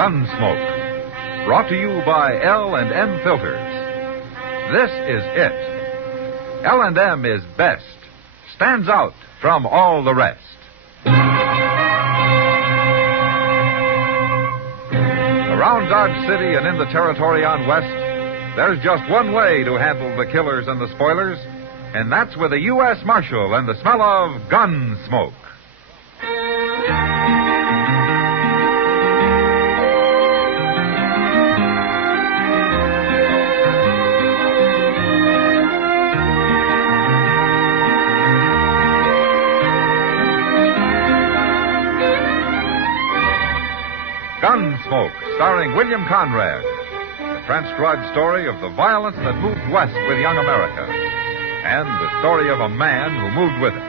Gunsmoke, brought to you by L&M Filters. This is it. L&M is best, stands out from all the rest. Around Dodge City and in the territory on West, there's just one way to handle the killers and the spoilers, and that's with a U.S. Marshal and the smell of Gunsmoke. Gunsmoke, starring William Conrad. The transcribed story of the violence that moved west with young America. And the story of a man who moved with it.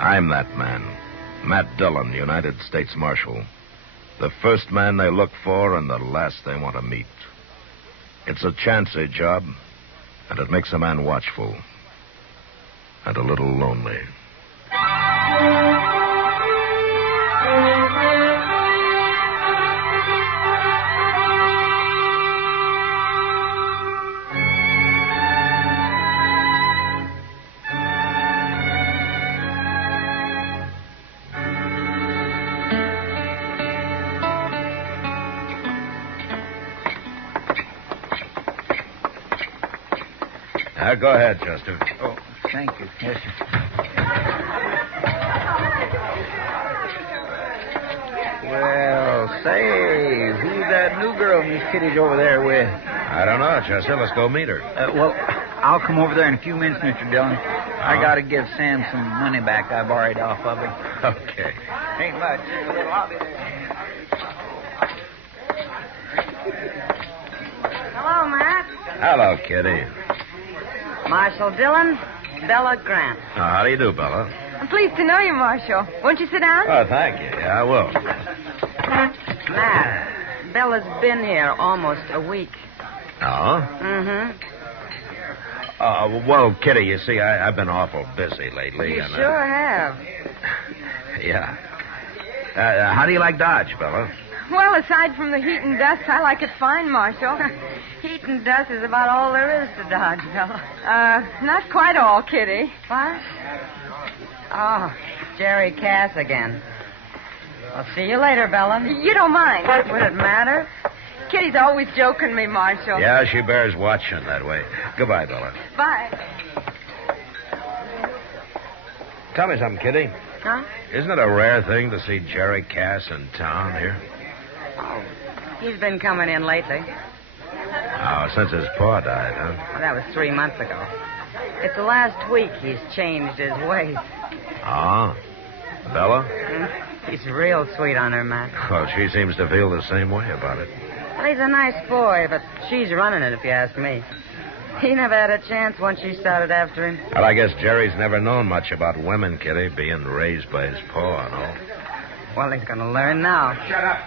I'm that man. Matt Dillon, United States Marshal. The first man they look for and the last they want to meet. It's a chancy job, and it makes a man watchful. And a little lonely. Go ahead, Chester. Oh, thank you. Yes, sir. Well, say, who's that new girl Miss Kitty's over there with? I don't know, Chester. Let's go meet her. Well, I'll come over there in a few minutes, Mr. Dillon. I got to give Sam some money back I borrowed off of him. Okay. Ain't much. I'll be there. Hello, Matt. Hello, Kitty. Marshal Dillon, Bella Grant. How do you do, Bella? I'm pleased to know you, Marshal. Won't you sit down? Oh, thank you. Yeah, I will. Matt, Bella's been here almost a week. Oh? Mm-hmm. Well, Kitty, you see, I've been awful busy lately. You and, sure have. Yeah. How do you like Dodge, Bella? Well, aside from the heat and dust, I like it fine, Marshal. Heat and dust is about all there is to Dodge, Bella. Not quite all, Kitty. What? Oh, Jerry Cass again. I'll see you later, Bella. You don't mind. Would it matter? Kitty's always joking me, Marshal. Yeah, she bears watching that way. Goodbye, Bella. Bye. Tell me something, Kitty. Huh? Isn't it a rare thing to see Jerry Cass in town here? Oh, he's been coming in lately. Oh, since his pa died, huh? Well, that was 3 months ago. It's the last week he's changed his ways. Oh? Bella? He's real sweet on her, Matt. Well, she seems to feel the same way about it. Well, he's a nice boy, but she's running it, if you ask me. He never had a chance once she started after him. Well, I guess Jerry's never known much about women, Kitty, being raised by his pa and all. Well, he's going to learn now. Shut up.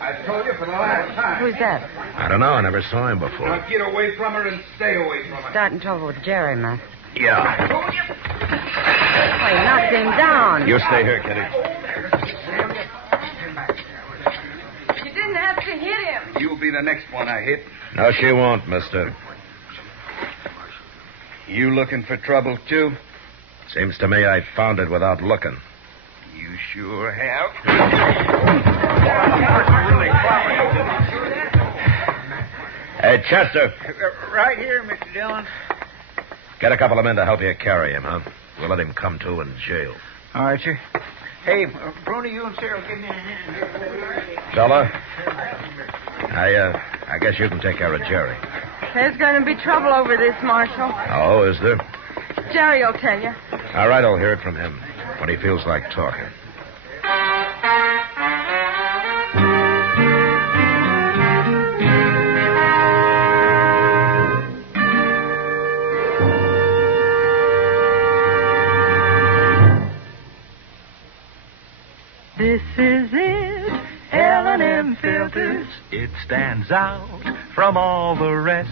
I told you for the last time. Who's that? I don't know. I never saw him before. Now get away from her and stay away from her. Starting trouble with Jerry, Matt. Yeah. Oh, he knocked him down. You stay here, Kitty. You didn't have to hit him. You'll be the next one I hit. No, she won't, mister. You looking for trouble, too? Seems to me I found it without looking. You sure have. Hey, Chester. Right here, Mr. Dillon. Get a couple of men to help you carry him, huh? We'll let him come to in jail. All right, sir. Hey, Bruni, you and Sarah, give me a hand. Fella, I guess you can take care of Jerry. There's going to be trouble over this, Marshal. Oh, is there? Jerry will tell you. All right, I'll hear it from him when he feels like talking. This is it, L&M Filters. It stands out from all the rest.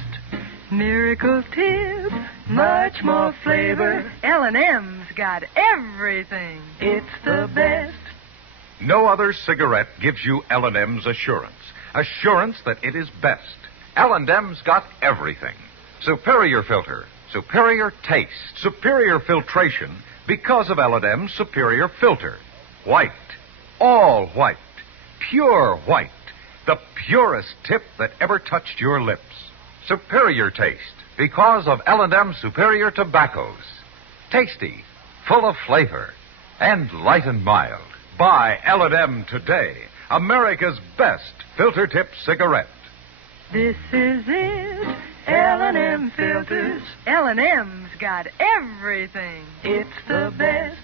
Miracle tip, much more flavor. L&M's got everything. It's the best. No other cigarette gives you L&M's assurance. Assurance that it is best. L&M's got everything. Superior filter, superior taste, superior filtration because of L&M's superior filter. White, all white, pure white, the purest tip that ever touched your lips. Superior taste because of L&M's superior tobaccos. Tasty, full of flavor, and light and mild. Buy L&M today, America's best filter tip cigarette. This is it. L&M filters. L&M's got everything. It's the best.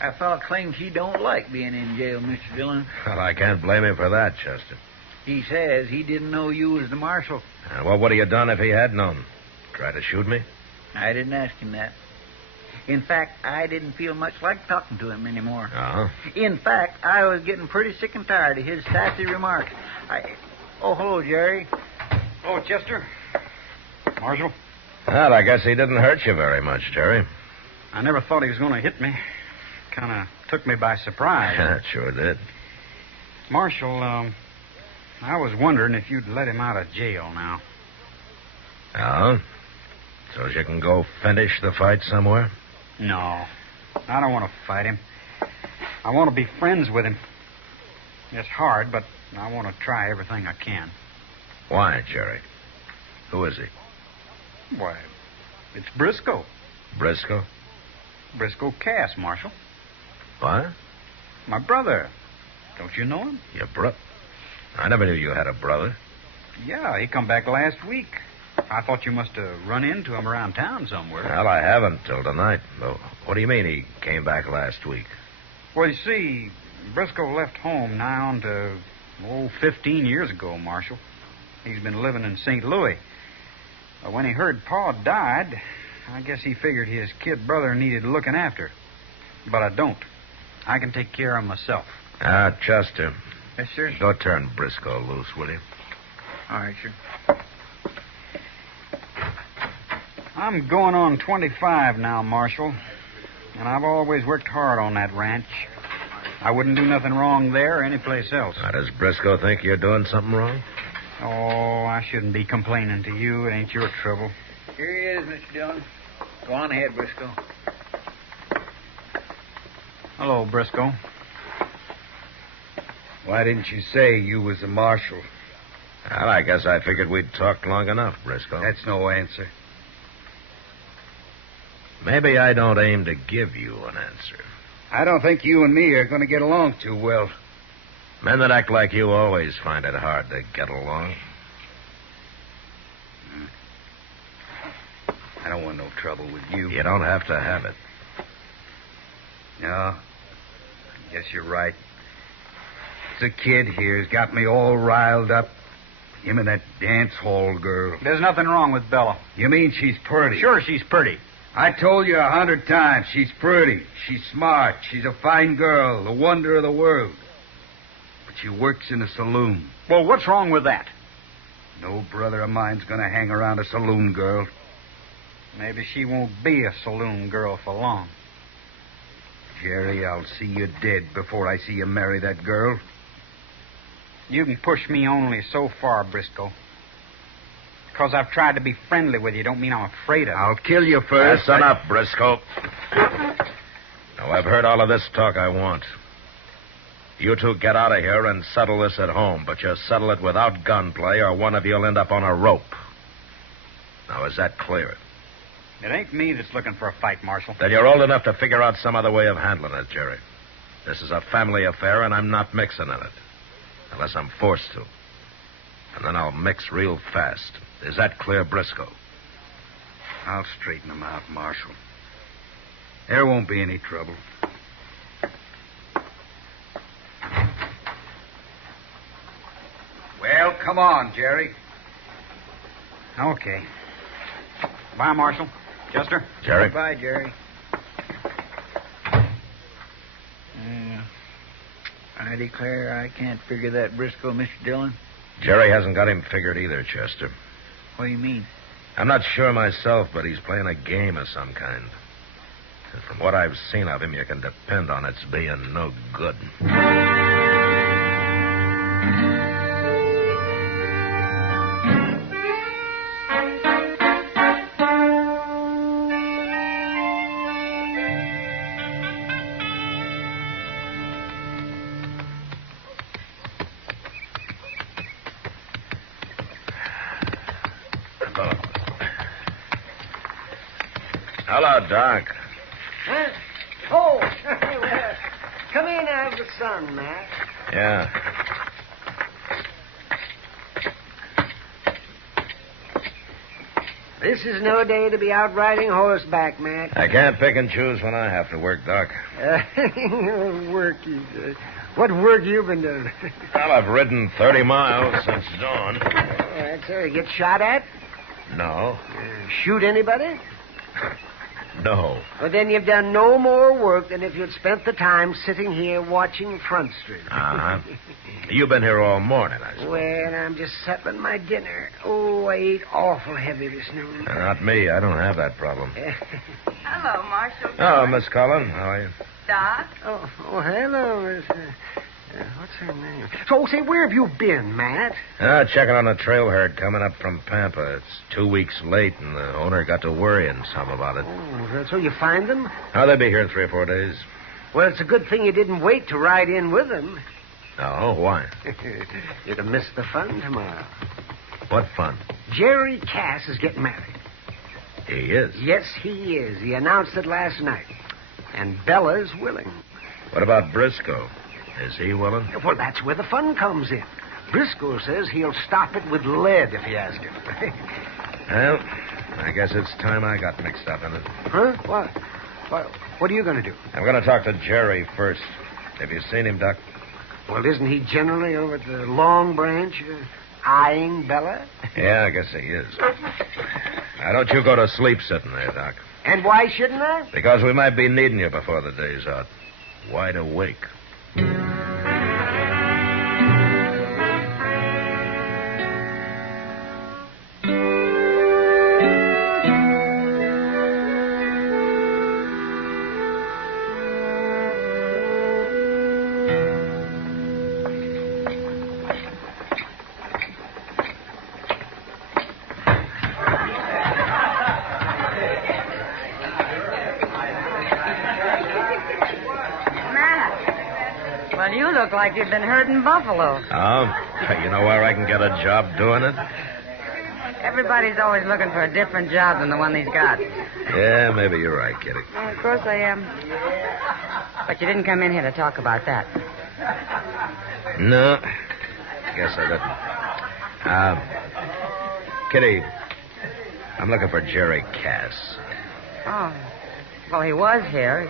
That fellow claims he don't like being in jail, Mr. Dillon. Well, I can't blame him for that, Chester. He says he didn't know you was the marshal. What would he have done if he had known? Try to shoot me? I didn't ask him that. In fact, I didn't feel much like talking to him anymore. Uh-huh. In fact, I was getting pretty sick and tired of his sassy remarks. Oh, hello, Jerry. Oh, Chester. Marshal. Well, I guess he didn't hurt you very much, Jerry. I never thought he was going to hit me. Kind of took me by surprise. That sure did. Marshal, I was wondering if you'd let him out of jail now. Oh? So you can go finish the fight somewhere? No. I don't want to fight him. I want to be friends with him. It's hard, but I want to try everything I can. Why, Jerry? Who is he? Why, it's Briscoe. Briscoe? Briscoe Cass, Marshal. What? My brother. Don't you know him? Your brother? I never knew you had a brother. Yeah, he come back last week. I thought you must have run into him around town somewhere. Well, I haven't till tonight. Well, what do you mean he came back last week? Well, you see, Briscoe left home nigh on to, 15 years ago, Marshal. He's been living in St. Louis. When he heard Pa died, I guess he figured his kid brother needed looking after. But I don't. I can take care of myself. Chester. Yes, sir. Go turn Briscoe loose, will you? All right, sir. I'm going on 25 now, Marshal. And I've always worked hard on that ranch. I wouldn't do nothing wrong there or anyplace else. Now, does Briscoe think you're doing something wrong? Oh, I shouldn't be complaining to you. It ain't your trouble. Here he is, Mr. Dillon. Go on ahead, Briscoe. Hello, Briscoe. Why didn't you say you was the marshal? Well, I guess I figured we'd talked long enough, Briscoe. That's no answer. Maybe I don't aim to give you an answer. I don't think you and me are going to get along too well. Men that act like you always find it hard to get along. I don't want no trouble with you. You don't have to have it. No. I guess you're right. It's a kid here's got me all riled up. Him and that dance hall girl. There's nothing wrong with Bella. You mean she's pretty? Sure, she's pretty. I told you 100 times she's pretty. She's smart. She's a fine girl, the wonder of the world. But she works in a saloon. Well, what's wrong with that? No brother of mine's going to hang around a saloon girl. Maybe she won't be a saloon girl for long. Jerry, I'll see you dead before I see you marry that girl. You can push me only so far, Briscoe. Because I've tried to be friendly with you don't mean I'm afraid of you. I'll kill you first. Listen up, Briscoe. Now, I've heard all of this talk I want. You two get out of here and settle this at home, but you settle it without gunplay or one of you'll end up on a rope. Now, is that clear? It ain't me that's looking for a fight, Marshal. Then you're old enough to figure out some other way of handling it, Jerry. This is a family affair, and I'm not mixing in it. Unless I'm forced to. And then I'll mix real fast. Is that clear, Briscoe? I'll straighten them out, Marshal. There won't be any trouble. Well, come on, Jerry. Okay. Bye, Marshal. Chester? Jerry? Bye, Jerry. I declare I can't figure that Briscoe, Mr. Dillon. Jerry hasn't got him figured either, Chester. What do you mean? I'm not sure myself, but he's playing a game of some kind. And from what I've seen of him, you can depend on its being no good. Hello, Doc. Huh? Oh, well, come in out of the sun, Matt. Yeah. This is no day to be out riding horseback, Matt. I can't pick and choose when I have to work, Doc. Work, what work you been doing? Well, I've ridden 30 miles since dawn. That's get shot at? No. Shoot anybody? No. Well, then you've done no more work than if you'd spent the time sitting here watching Front Street. Uh-huh. You've been here all morning, I suppose. Well, I'm just settling my dinner. Oh, I ate awful heavy this noon. Not me. I don't have that problem. Hello, Marshal. Oh, Miss Cullen, how are you? Doc? Oh, hello, Miss... what's her name? So, say, where have you been, Matt? Checking on the trail herd coming up from Pampa. It's 2 weeks late, and the owner got to worrying some about it. Oh, so you find them? Oh, they'll be here in 3 or 4 days. Well, it's a good thing you didn't wait to ride in with them. Oh, why? You'd have missed the fun tomorrow. What fun? Jerry Cass is getting married. He is? Yes, he is. He announced it last night. And Bella's willing. What about Briscoe? Is he willing? Well, that's where the fun comes in. Briscoe says he'll stop it with lead if you ask him. Well, I guess it's time I got mixed up in it. Huh? What are you going to do? I'm going to talk to Jerry first. Have you seen him, Doc? Well, isn't he generally over at the Long Branch eyeing Bella? Yeah, I guess he is. Now, don't you go to sleep sitting there, Doc. And why shouldn't I? Because we might be needing you before the day's out. Wide awake. Well, you look like you've been herding buffalo. Oh? You know where I can get a job doing it? Everybody's always looking for a different job than the one he's got. Yeah, maybe you're right, Kitty. Well, of course I am. But you didn't come in here to talk about that. No, guess I didn't. Kitty, I'm looking for Jerry Cass. Oh. Well, he was here. He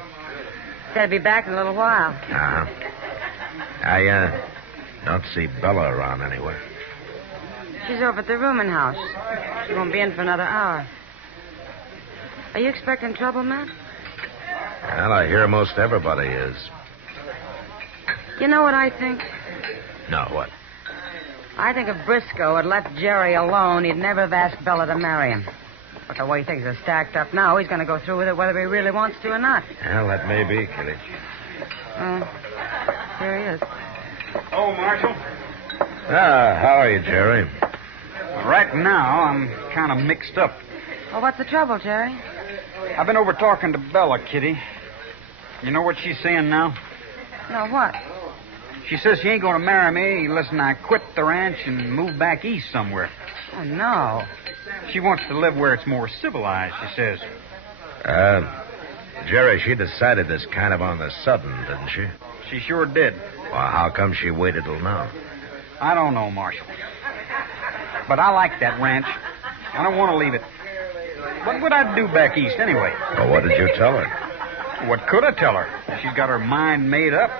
said he'd be back in a little while. Uh-huh. I don't see Bella around anywhere. She's over at the rooming house. She won't be in for another hour. Are you expecting trouble, Matt? Well, I hear most everybody is. You know what I think? No, what? I think if Briscoe had left Jerry alone, he'd never have asked Bella to marry him. But the way things are stacked up now, he's going to go through with it whether he really wants to or not. Well, that may be, Kitty. Oh, here he is. Oh, Marshal. How are you, Jerry? Right now, I'm kind of mixed up. Well, what's the trouble, Jerry? I've been over talking to Bella, Kitty. You know what she's saying now? No, what? She says she ain't going to marry me unless I quit the ranch and move back east somewhere. Oh, no. She wants to live where it's more civilized, she says. Jerry, she decided this kind of on the sudden, didn't she? She sure did. Well, how come she waited till now? I don't know, Marshal. But I like that ranch. I don't want to leave it. What would I do back east, anyway? Well, what did you tell her? What could I tell her? She's got her mind made up.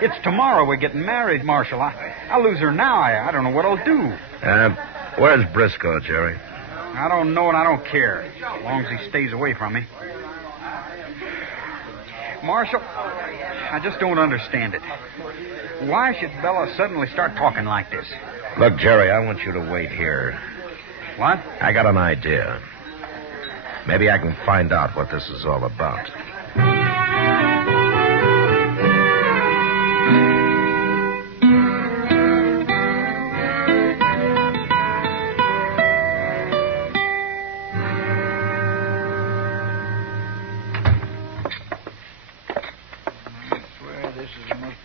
It's tomorrow we're getting married, Marshal. I lose her now. I don't know what I'll do. Where's Briscoe, Jerry? I don't know and I don't care, as long as he stays away from me. Marshal, I just don't understand it. Why should Bella suddenly start talking like this? Look, Jerry, I want you to wait here. What? I got an idea. Maybe I can find out what this is all about.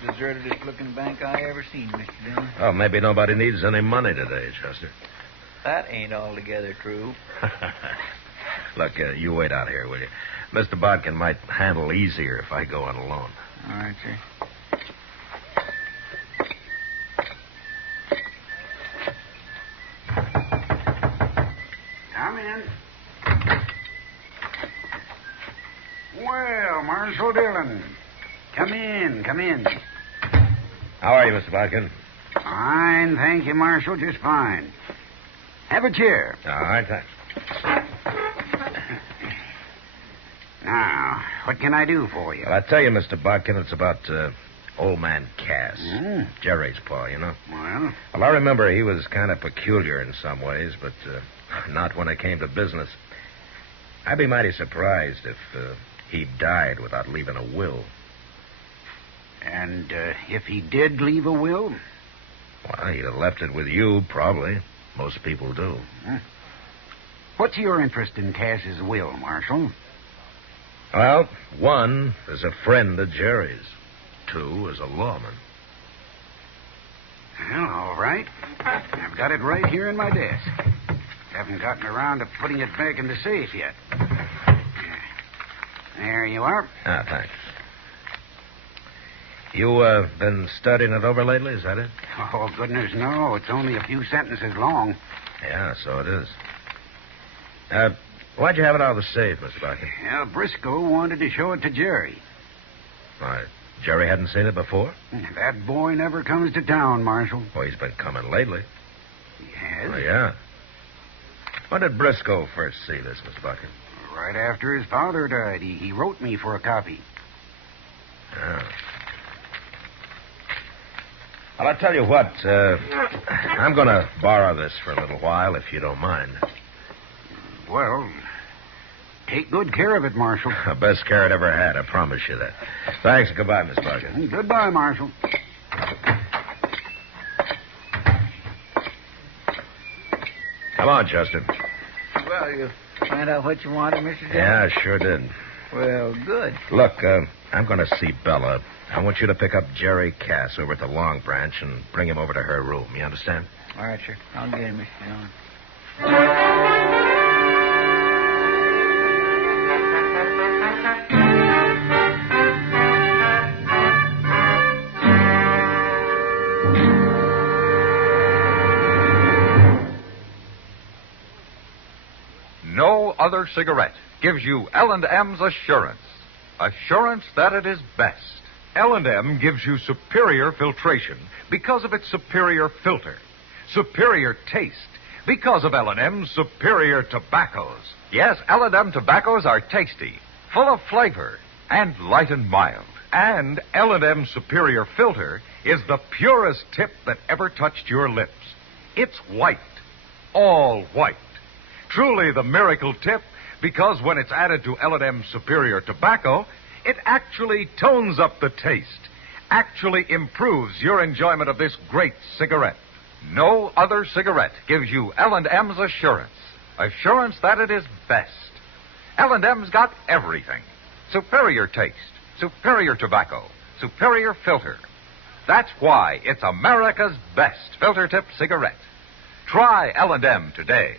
Desertedest-looking bank I ever seen, Mr. Dillon. Oh, maybe nobody needs any money today, Chester. That ain't altogether true. Look, you wait out here, will you? Mr. Bodkin might handle easier if I go on alone. All right, sir. Come in. Well, Marshal Dillon. Come in, come in. How are you, Mr. Bodkin? Fine, thank you, Marshal, just fine. Have a chair. All right, thanks. Now, what can I do for you? Well, I tell you, Mr. Bodkin, it's about old man Cass. Hmm. Jerry's pa, you know. Well, Well, I remember he was kind of peculiar in some ways, but not when it came to business. I'd be mighty surprised if he died without leaving a will. and if he did leave a will? Well, he'd have left it with you, probably. Most people do. What's your interest in Cass's will, Marshal? Well, one is a friend of Jerry's. Two is a lawman. Well, all right. I've got it right here in my desk. Haven't gotten around to putting it back in the safe yet. There you are. Ah, thanks. You, been studying it over lately, is that it? Oh, goodness, no. It's only a few sentences long. Yeah, so it is. Why'd you have it out of the safe, Mr. Barker? Well, Briscoe wanted to show it to Jerry. Why, Jerry hadn't seen it before? That boy never comes to town, Marshal. Well, he's been coming lately. He has? Oh, yeah. When did Briscoe first see this, Mr. Barker? Right after his father died. He wrote me for a copy. Yeah. Well, I'll tell you what. I'm going to borrow this for a little while, if you don't mind. Well, take good care of it, Marshal. The best care it ever had, I promise you that. Thanks, and goodbye, Miss Barker. Goodbye, Marshal. Come on, Chester. Well, you find out what you wanted, Mr. Dillon? Yeah, I sure did. Well, good. Look, I'm going to see Bella. I want you to pick up Jerry Cass over at the Long Branch and bring him over to her room. You understand? All right, sir. I'll get him, Mr. Dillon. No other cigarette gives you L&M's assurance. Assurance that it is best. L&M gives you superior filtration because of its superior filter. Superior taste because of L&M's superior tobaccos. Yes, L&M tobaccos are tasty, full of flavor, and light and mild. And L&M's superior filter is the purest tip that ever touched your lips. It's white, all white. Truly the miracle tip, because when it's added to L&M's superior tobacco, it actually tones up the taste, actually improves your enjoyment of this great cigarette. No other cigarette gives you L&M's assurance. Assurance that it is best. L&M's got everything. Superior taste, superior tobacco, superior filter. That's why it's America's best filter tip cigarette. Try L&M today.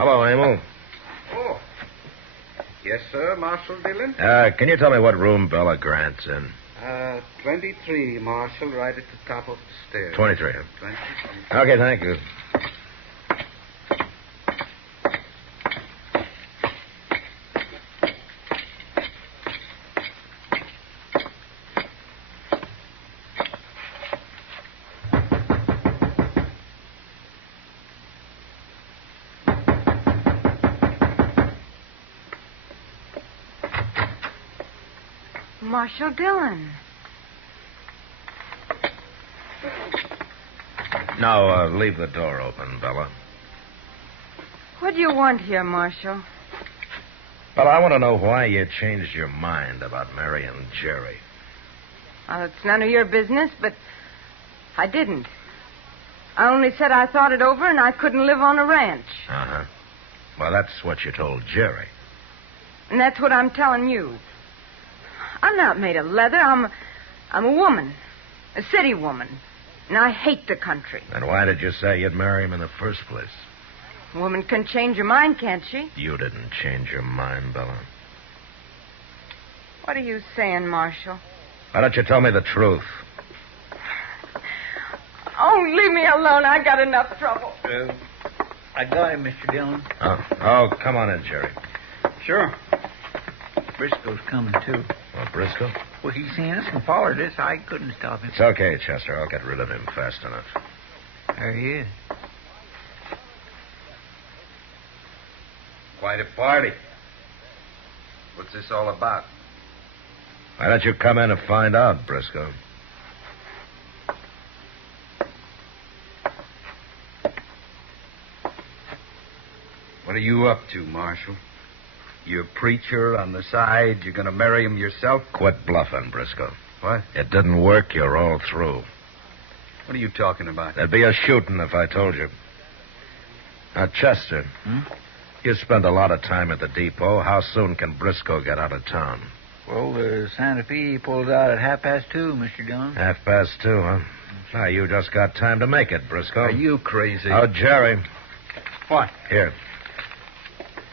Hello, Emil. Oh. Yes, sir, Marshal Dillon? Can you tell me what room Bella Grant's in? 23, Marshal, right at the top of the stairs. 23. 23. Okay, thank you. Marshal Dillon. No, leave the door open, Bella. What do you want here, Marshal? Well, I want to know why you changed your mind about marrying Jerry. Well, it's none of your business, but I didn't. I only said I thought it over and I couldn't live on a ranch. Uh-huh. Well, that's what you told Jerry. And that's what I'm telling you. I'm not made of leather. I'm a woman. A city woman. And I hate the country. Then why did you say you'd marry him in the first place? A woman can change her mind, can't she? You didn't change your mind, Bella. What are you saying, Marshal? Why don't you tell me the truth? Oh, leave me alone. I got enough trouble. I got him, Mr. Dillon. Oh, come on in, Jerry. Sure. Briscoe's coming, too. Well, Briscoe? Well, he's seen us and followed us. I couldn't stop him. It's okay, Chester. I'll get rid of him fast enough. There he is. Quite a party. What's this all about? Why don't you come in and find out, Briscoe? What are you up to, Marshal? You a preacher on the side? You're going to marry him yourself? Quit bluffing, Briscoe. What? It didn't work. You're all through. What are you talking about? There'd be a shooting if I told you. Now, Chester, you spend a lot of time at the depot. How soon can Briscoe get out of town? Well, the Santa Fe pulls out at 2:30, Mr. Dillon. 2:30, huh? Now, you just got time to make it, Briscoe. Are you crazy? Oh, Jerry. What? Here.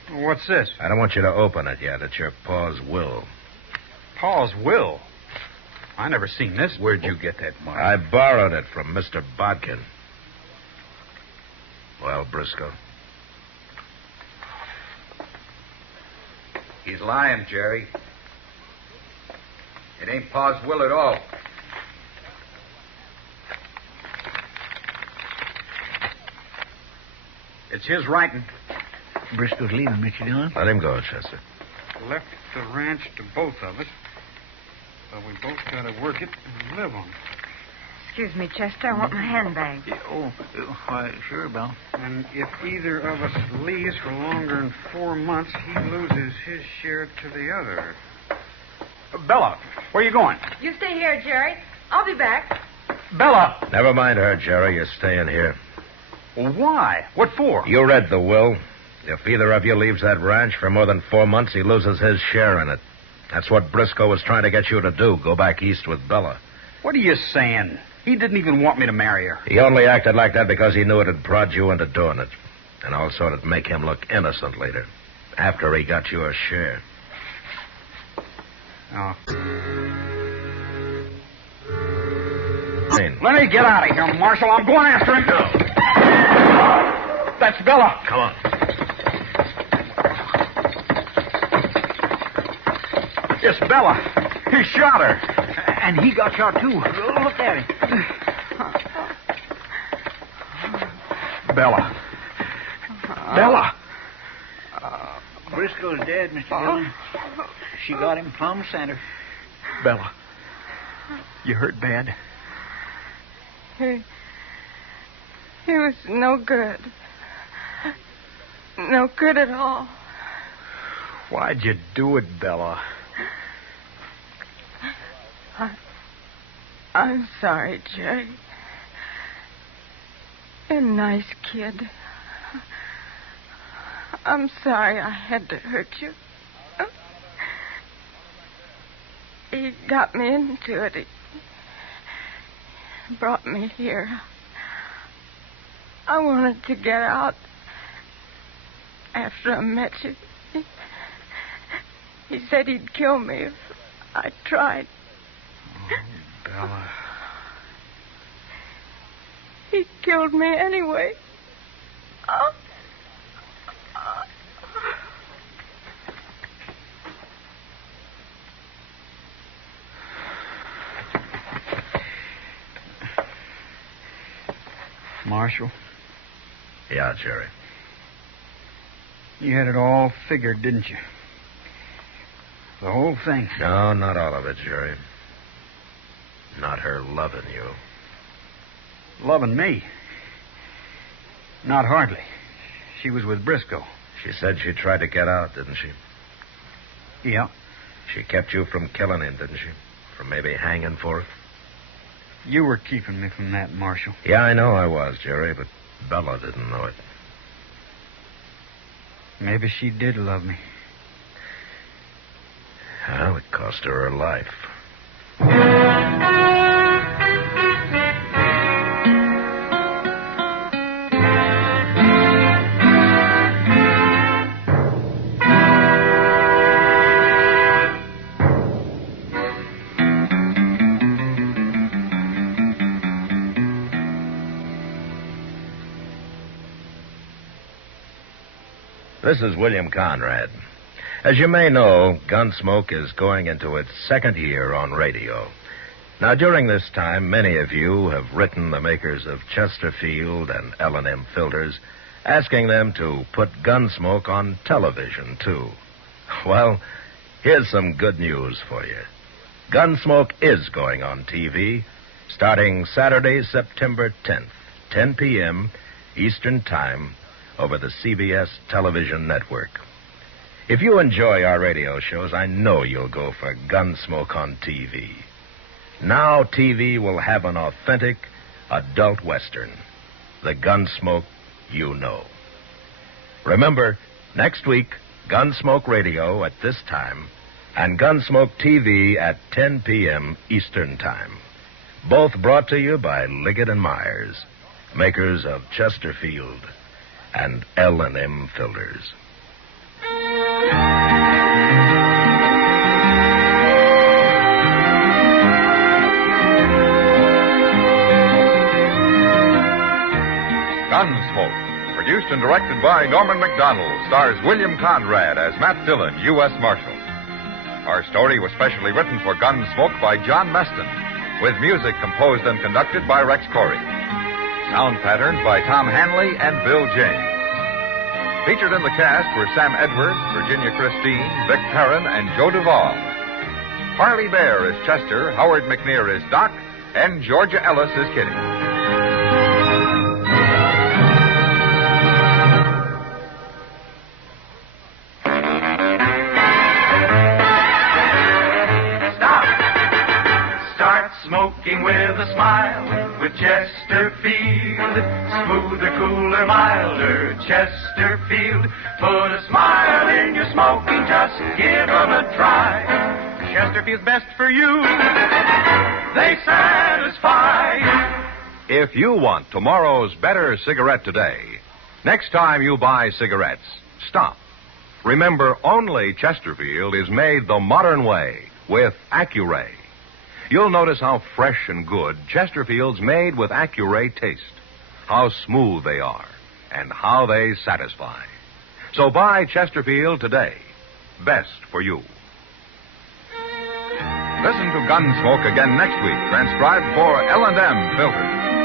What's this? I don't want you to open it yet. It's your pa's will. Pa's will? I never seen this. Where'd you get that, Mark? I borrowed it from Mr. Bodkin. Well, Briscoe. He's lying, Jerry. It ain't Pa's will at all. It's his writing. Briscoe's leaving, Mr. Dillon. Let him go, Chester. Left the ranch to both of us. But we both got to work it and live on it. Excuse me, Chester. I want my handbag. Why, sure, Belle. And if either of us leaves for longer than 4 months, he loses his share to the other. Bella, where are you going? You stay here, Jerry. I'll be back. Bella! Never mind her, Jerry. You're staying here. Why? What for? You read the will. If either of you leaves that ranch for more than 4 months, he loses his share in it. That's what Briscoe was trying to get you to do, go back east with Bella. What are you saying? He didn't even want me to marry her. He only acted like that because he knew it'd prod you into doing it. And also it'd make him look innocent later, after he got your share. Oh. Hey, Let me get out of here, Marshal. I'm going after him. No. That's Bella. Come on. It's Bella. He shot her. And he got shot, too. Look at him. Bella. Bella. Briscoe's dead, Mr. Dillon. She got him plumb center. Bella. You hurt bad? He was no good. No good at all. Why'd you do it, Bella? I'm sorry, Jerry. You're a nice kid. I'm sorry I had to hurt you. He got me into it. He brought me here. I wanted to get out. after I met you. He said he'd kill me if I tried. Oh, Bella. He killed me anyway. Marshal, Yeah, Jerry. you had it all figured, didn't you? The whole thing. No, not all of it, Jerry. Not her loving you. Loving me. Not hardly. She was with Briscoe. She said she tried to get out, didn't she? Yeah. She kept you from killing him, didn't she? From maybe hanging for it? You were keeping me from that, Marshal. Yeah, I know I was, Jerry, but Bella didn't know it. Maybe she did love me. Well, it cost her life. This is William Conrad. As you may know, Gunsmoke is going into its second year on radio. Now, during this time, many of you have written the makers of Chesterfield and L&M filters, asking them to put Gunsmoke on television, too. Well, here's some good news for you. Gunsmoke is going on TV, starting Saturday, September 10th, 10 p.m. Eastern Time, over the CBS television network. If you enjoy our radio shows, I know you'll go for Gunsmoke on TV. Now TV will have an authentic adult Western. The Gunsmoke you know. Remember, next week, Gunsmoke Radio at this time and Gunsmoke TV at 10 p.m. Eastern Time. Both brought to you by Liggett and Myers, makers of Chesterfield and L&M filters. Gunsmoke, produced and directed by Norman Macdonnell, stars William Conrad as Matt Dillon, U.S. Marshal. Our story was specially written for Gunsmoke by John Meston, with music composed and conducted by Rex Corey. Sound patterns by Tom Hanley and Bill James. Featured in the cast were Sam Edwards, Virginia Christine, Vic Perrin, and Joe Duvall. Harley Bear is Chester, Howard McNear is Doc, and Georgia Ellis is Kitty. Smoking with a smile with Chesterfield. Smoother, cooler, milder Chesterfield. Put a smile in your smoking, just give 'em a try. Chesterfield's best for you. They satisfy. If you want tomorrow's better cigarette today, next time you buy cigarettes, stop. Remember, only Chesterfield is made the modern way with Accuray. You'll notice how fresh and good Chesterfield's made with Accuray taste, how smooth they are, and how they satisfy. So buy Chesterfield today. Best for you. Listen to Gunsmoke again next week, transcribed for L&M filters.